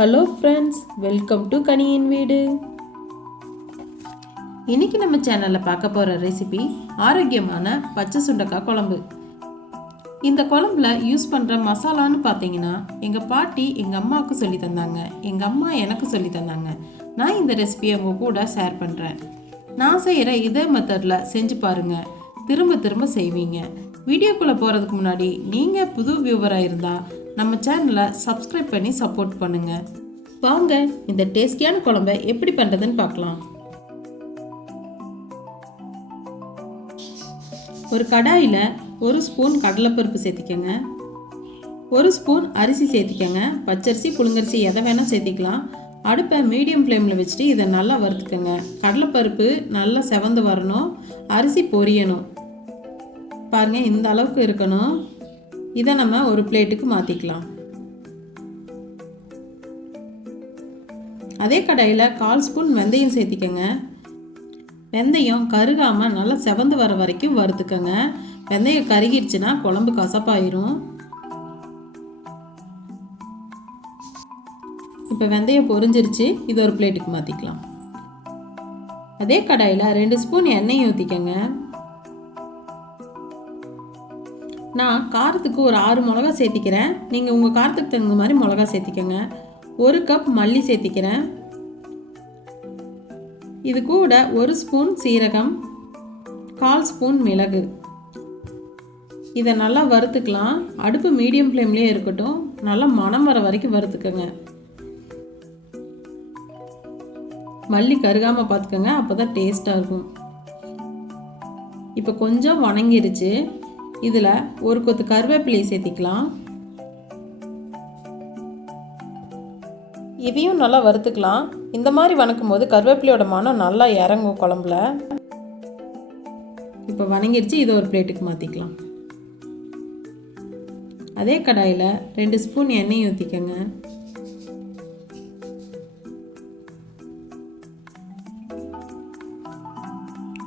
Hello friends, welcome to கனியின் வீடு. இன்னைக்கு நம்ம சேனலில் பார்க்க போகிற ரெசிபி ஆரோக்கியமான பச்சை சுண்டைக்காய் குழம்பு. இந்த குழம்புல யூஸ் பண்ணுற மசாலான்னு பார்த்தீங்கன்னா எங்கள் பாட்டி எங்கள் அம்மாவுக்கு சொல்லி தந்தாங்க, எங்கள் அம்மா எனக்கு சொல்லி தந்தாங்க. நான் இந்த ரெசிபியை உங்கள் கூட ஷேர் பண்ணுறேன். நான் செய்கிற இதே மெத்தடில் செஞ்சு பாருங்கள், திரும்ப திரும்ப செய்வீங்க. வீடியோக்குள்ளே போகிறதுக்கு முன்னாடி நீங்கள் புது வியூவராக இருந்தால் நம்ம சேனலை சப்ஸ்கிரைப் பண்ணி சப்போர்ட் பண்ணுங்கள். வாங்க இந்த டேஸ்டியான குழம்பை எப்படி பண்ணுறதுன்னு பார்க்கலாம். ஒரு கடாயில் 1 ஸ்பூன் கடலைப்பருப்பு சேர்த்திக்கங்க, 1 ஸ்பூன் அரிசி சேர்த்திக்கங்க. பச்சரிசி புழுங்கரிசி எதை வேணால் சேர்த்திக்கலாம். அடுப்பை மீடியம் ஃப்ளேமில் வச்சுட்டு இதை நல்லா வறுத்துக்கங்க. கடலைப்பருப்பு நல்லா செவந்து வரணும், அரிசி பொரியணும். பாருங்கள், இந்த அளவுக்கு இருக்கணும். இதை நம்ம ஒரு பிளேட்டுக்கு மாற்றிக்கலாம். அதே கடாயில் 1/4 ஸ்பூன் வெந்தயம் சேர்த்திக்கங்க. வெந்தயம் கருகாமல் நல்லா செவந்து வர வரைக்கும் வறுத்துக்கங்க. வெந்தயம் கருகிடுச்சுன்னா குழம்பு கசப்பாயிரும். இப்போ வெந்தயம் பொரிஞ்சிருச்சு, இது ஒரு பிளேட்டுக்கு மாற்றிக்கலாம். அதே கடாயில் 2 ஸ்பூன் எண்ணெய் ஊற்றிக்கங்க. நான் காரத்துக்கு ஒரு 6 மிளகா சேர்த்திக்கிறேன். நீங்கள் உங்கள் காரத்துக்கு தகுந்த மாதிரி மிளகா சேர்த்திக்கங்க. 1 கப் மல்லி சேர்த்திக்கிறேன். இது கூட 1 ஸ்பூன் சீரகம், 1/4 ஸ்பூன் மிளகு. இதை நல்லா வறுத்துக்கலாம். அடுப்பு மீடியம் ஃப்ளேம்லேயே இருக்கட்டும். நல்லா மணம் வர வரைக்கும் வறுத்துக்கங்க. மல்லி கருகாமல் பார்த்துக்கோங்க, அப்போ தான் டேஸ்ட்டாக இருக்கும். இப்போ கொஞ்சம் வணங்கிருச்சு. இதில் ஒரு கொத்து கருவேப்பிலையை சேர்த்திக்கலாம். இதையும் நல்லா வறுத்துக்கலாம். இந்த மாதிரி வணக்கும் போது கருவேப்பிலையோட மனம் நல்லா இறங்கும் குழம்புல. இப்போ வணங்கிருச்சு, இதை ஒரு பிளேட்டுக்கு மாற்றிக்கலாம். அதே கடாயில் 2 ஸ்பூன் எண்ணெய் ஊற்றிக்கங்க.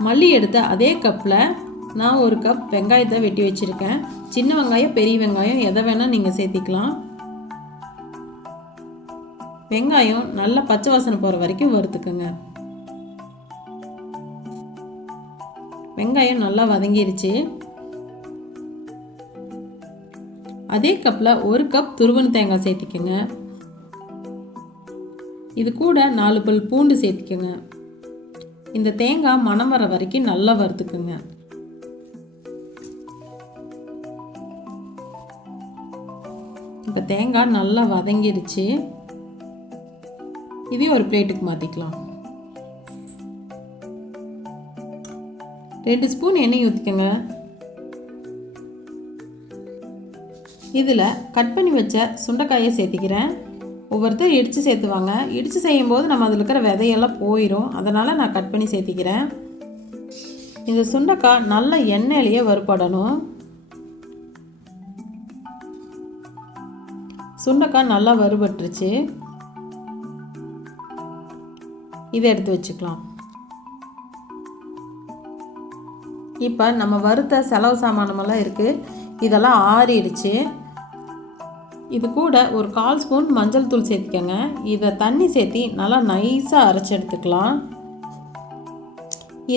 மல்லி எடுத்த அதே கப்பில் நான் 1 கப் வெங்காயத்தை வெட்டி வச்சுருக்கேன். சின்ன வெங்காயம் பெரிய வெங்காயம் எதை வேணால் நீங்கள் சேர்த்திக்கலாம். வெங்காயம் நல்லா பச்சை வாசனை போகிற வரைக்கும் வறுத்துக்குங்க. வெங்காயம் நல்லா வதங்கிருச்சு. அதே கப்பில் 1 கப் துருவன தேங்காய் சேர்த்திக்கங்க. இது கூட 4 பல் பூண்டு சேர்த்திக்கங்க. இந்த தேங்காய் மணம் வர வரைக்கும் நல்லா வறுத்துக்குங்க. இப்போ தேங்காய் நல்லா வதங்கிருச்சு. இதையும் ஒரு பிளேட்டுக்கு மாற்றிக்கலாம். 2 ஸ்பூன் எண்ணெய் ஊற்றிக்கங்க. இதில் கட் பண்ணி வச்ச சுண்டைக்காயை சேர்த்திக்கிறேன். ஒவ்வொருத்தர் இடித்து சேர்த்துவாங்க. இடித்து செய்யும்போது நம்ம அதில் இருக்கிற விதையெல்லாம் போயிடும், அதனால் நான் கட் பண்ணி சேர்த்திக்கிறேன். இந்த சுண்டைக்காய் நல்ல எண்ணெயிலேயே வறுபடணும். சுண்டைக்காய் நல்லா வறுபட்டுருச்சு. இதை எடுத்து வச்சுக்கலாம். இப்போ நம்ம வறுத்த செலவு சாமானமெல்லாம் இருக்குது, இதெல்லாம் ஆறிடுச்சு. இது கூட ஒரு 1/4 ஸ்பூன் மஞ்சள் தூள் சேர்த்திக்கங்க. இதை தண்ணி சேர்த்தி நல்லா நைஸாக அரைச்சி எடுத்துக்கலாம்.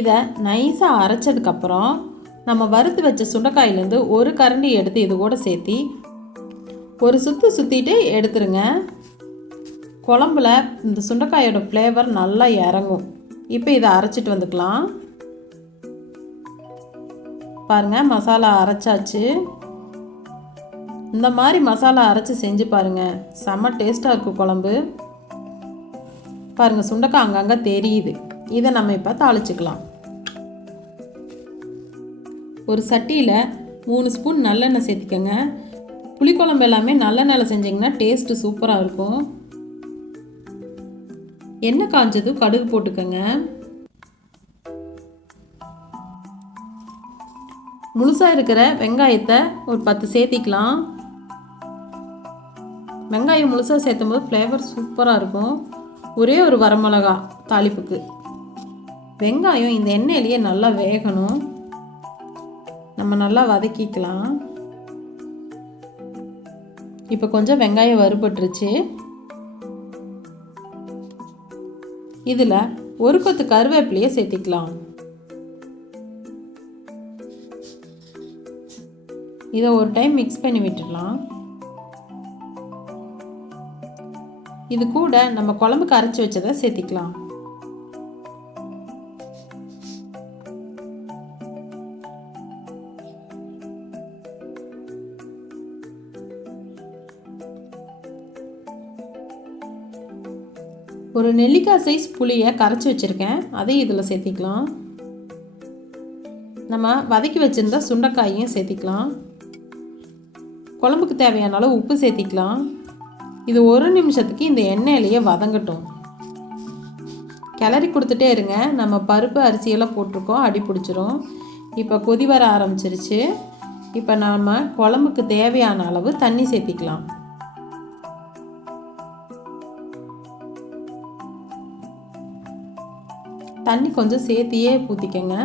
இதை நைஸாக அரைச்சதுக்கப்புறம் நம்ம வறுத்து வச்ச சுண்டைக்காயிலேருந்து ஒரு கரண்டி எடுத்து இது கூட சேர்த்தி ஒரு சுற்றிட்டு எடுத்துருங்க. குழம்புல இந்த சுண்டைக்காயோட ஃப்ளேவர் நல்லா இறங்கும். இப்போ இதை அரைச்சிட்டு வந்துக்கலாம். பாருங்கள், மசாலா அரைச்சாச்சு. இந்த மாதிரி மசாலா அரைச்சி செஞ்சு பாருங்கள், செம்ம டேஸ்ட்டாக இருக்கும் குழம்பு. பாருங்கள், சுண்டைக்காய் அங்கங்கே தெரியுது. இதை நம்ம இப்போ தாளிச்சுக்கலாம். ஒரு சட்டியில் 3 ஸ்பூன் நல்லெண்ணெய் சேர்த்திக்கங்க. புளிக்குழம்பு எல்லாமே நல்லெண்ணெயில் செஞ்சிங்கன்னா டேஸ்ட்டு சூப்பராக இருக்கும். எண்ணெய் காஞ்சதும் கடுகு போட்டுக்கங்க. முழுசாக இருக்கிற வெங்காயத்தை ஒரு 10 சேர்த்திக்கலாம். வெங்காயம் முழுசாக சேர்த்தும் போது ஃப்ளேவர் சூப்பராக இருக்கும். ஒரே ஒரு வரமிளகா தாளிப்புக்கு. வெங்காயம் இந்த எண்ணெயிலேயே நல்லா வேகணும். நம்ம நல்லா வதக்கிக்கலாம். இப்போ கொஞ்சம் வெங்காயம் வறுபட்டுருச்சு. இதில் ஒரு கொத்து கருவேப்பிலையை சேர்த்திக்கலாம். இதை ஒரு டைம் மிக்ஸ் பண்ணி விட்டுடலாம். இது கூட நம்ம குழம்புக்கு அரைச்சி வச்சதை சேர்த்திக்கலாம். ஒரு நெல்லிக்காய் சைஸ் புளியை கரைச்சி வச்சுருக்கேன், அதையும் இதில் சேர்த்திக்கலாம். நம்ம வதக்கி வச்சுருந்த சுண்டைக்காயையும் சேர்த்திக்கலாம். குழம்புக்கு தேவையான அளவு உப்பு சேர்த்திக்கலாம். இது ஒரு நிமிஷத்துக்கு இந்த எண்ணெயிலேயே வதங்கட்டும். கிளறி கொடுத்துட்டே இருங்க. நம்ம பருப்பு அரிசியெல்லாம் போட்டிருக்கோம், அடி பிடிச்சிரும். இப்போ கொதி வர ஆரம்பிச்சிருச்சு. இப்போ நாம் குழம்புக்கு தேவையான அளவு தண்ணி சேர்த்திக்கலாம். தண்ணி கொஞ்சம் சேர்த்தியே ஊற்றிக்கங்க,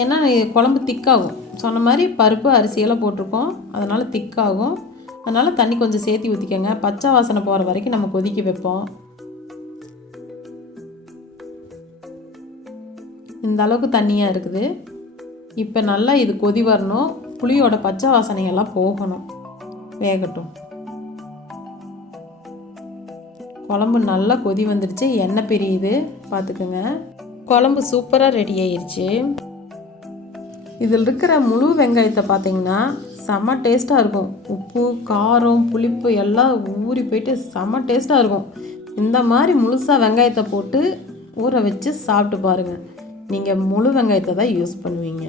ஏன்னா குழம்பு திக்காகும். சொன்ன மாதிரி பருப்பு அரிசியெல்லாம் போட்டிருக்கோம், அதனால் திக்காகும். அதனால் தண்ணி கொஞ்சம் சேர்த்தி ஊற்றிக்கங்க. பச்சை வாசனை போகிற வரைக்கும் நம்ம கொதிக்க வைப்போம். இந்த அளவுக்கு தண்ணியாக இருக்குது. இப்போ நல்லா இது கொதி வரணும். புளியோட பச்சை வாசனையெல்லாம் போகணும், வேகட்டும். குழம்பு நல்லா கொதி வந்துடுச்சு, எண்ணெய் பிரியுது, பார்த்துக்குங்க. குழம்பு சூப்பராக ரெடி ஆயிடுச்சு. இதில் இருக்கிற முழு வெங்காயத்தை பார்த்திங்கன்னா செம்ம டேஸ்ட்டாக இருக்கும். உப்பு, காரம், புளிப்பு எல்லாம் ஊறி போயிட்டு செம்ம டேஸ்ட்டாக இருக்கும். இந்த மாதிரி முழுசாக வெங்காயத்தை போட்டு ஊற வச்சு சாப்பிட்டு பாருங்கள். நீங்கள் முழு வெங்காயத்தை தான் யூஸ் பண்ணுவீங்க.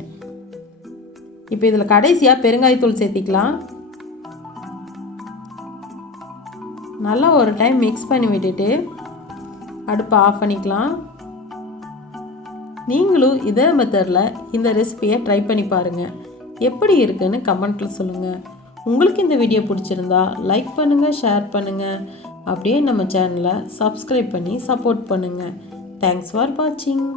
இப்போ இதில் கடைசியாக பெருங்காயத்தூள் சேர்த்திக்கலாம். நல்லா ஒரு டைம் மிக்ஸ் பண்ணி விட்டுட்டு அடுப்பை ஆஃப் பண்ணிக்கலாம். நீங்களும் இதே மெத்தடில் இந்த ரெசிபியை ட்ரை பண்ணி பாருங்கள். எப்படி இருக்குன்னு கமெண்ட்டில் சொல்லுங்கள். உங்களுக்கு இந்த வீடியோ பிடிச்சிருந்தா லைக் பண்ணுங்கள், ஷேர் பண்ணுங்கள். அப்படியே நம்ம சேனலை சப்ஸ்கிரைப் பண்ணி சப்போர்ட் பண்ணுங்கள். தேங்க்ஸ் ஃபார் வாட்சிங்.